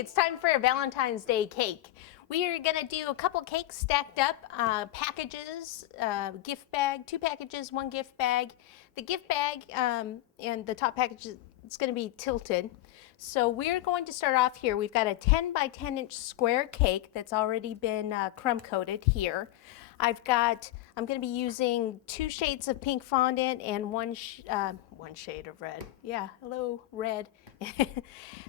it's time for a Valentine's Day cake. We are gonna do a couple cakes stacked up, packages, gift bag, 2 packages, 1 gift bag. The gift bag and the top package is gonna be tilted. So we're going to start off here. We've got a 10 by 10 inch square cake that's already been crumb coated here. I'm going to be using 2 shades of pink fondant and one shade of red. Yeah, hello, red.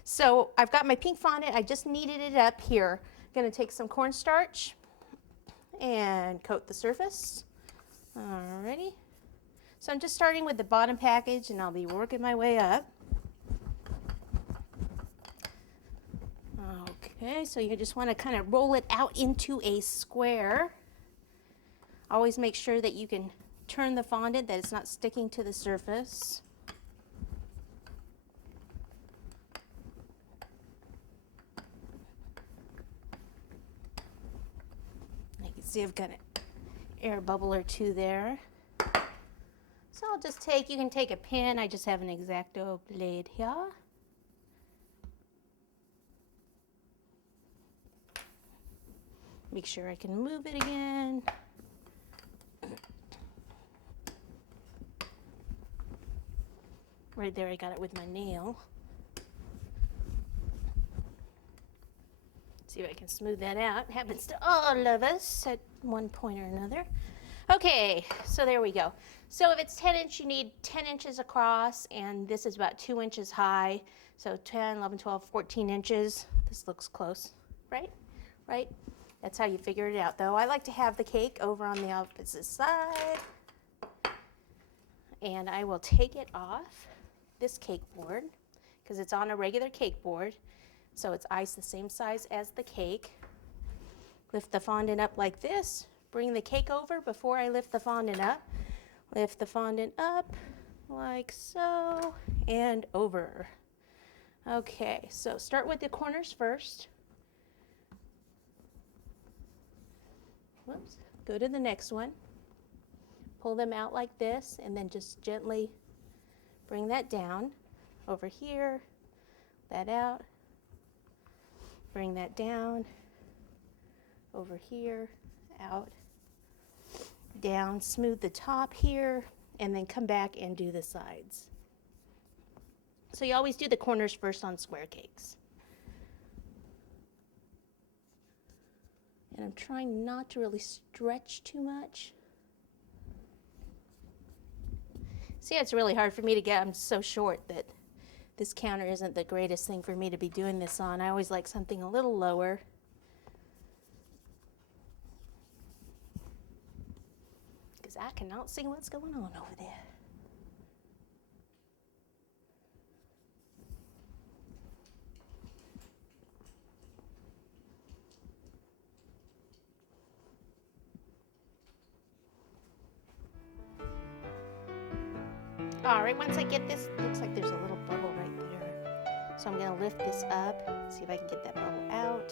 So I've got my pink fondant. I just kneaded it up here. I'm going to take some cornstarch and coat the surface. Alrighty. So I'm just starting with the bottom package and I'll be working my way up. Okay, so you just want to kind of roll it out into a square. Always make sure that you can turn the fondant, that it's not sticking to the surface. You can see I've got an air bubble or 2 there. So I'll just you can take a pin, I just have an X-Acto blade here. Make sure I can move it again. Right there, I got it with my nail. See if I can smooth that out. It happens to all of us at one point or another. Okay, so there we go. So if it's 10 inch, you need 10 inches across, and this is about 2 inches high. So 10, 11, 12, 14 inches. This looks close, right? Right? That's how you figure it out, though. I like to have the cake over on the opposite side. And I will take it off this cake board because it's on a regular cake board. So it's ice the same size as the cake. Lift the fondant up like this. Bring the cake over before I lift the fondant up. Lift the fondant up like so and over. Okay, so start with the corners first. Whoops. Go to the next one. Pull them out like this and then just gently bring that down over here, that out, bring that down, over here, out, down, smooth the top here, and then come back and do the sides. So you always do the corners first on square cakes. And I'm trying not to really stretch too much. See, it's really hard for me to get. I'm so short that this counter isn't the greatest thing for me to be doing this on. I always like something a little lower. Because I cannot see what's going on over there. All right, once I get this, looks like there's a little bubble right there. So I'm gonna lift this up, see if I can get that bubble out.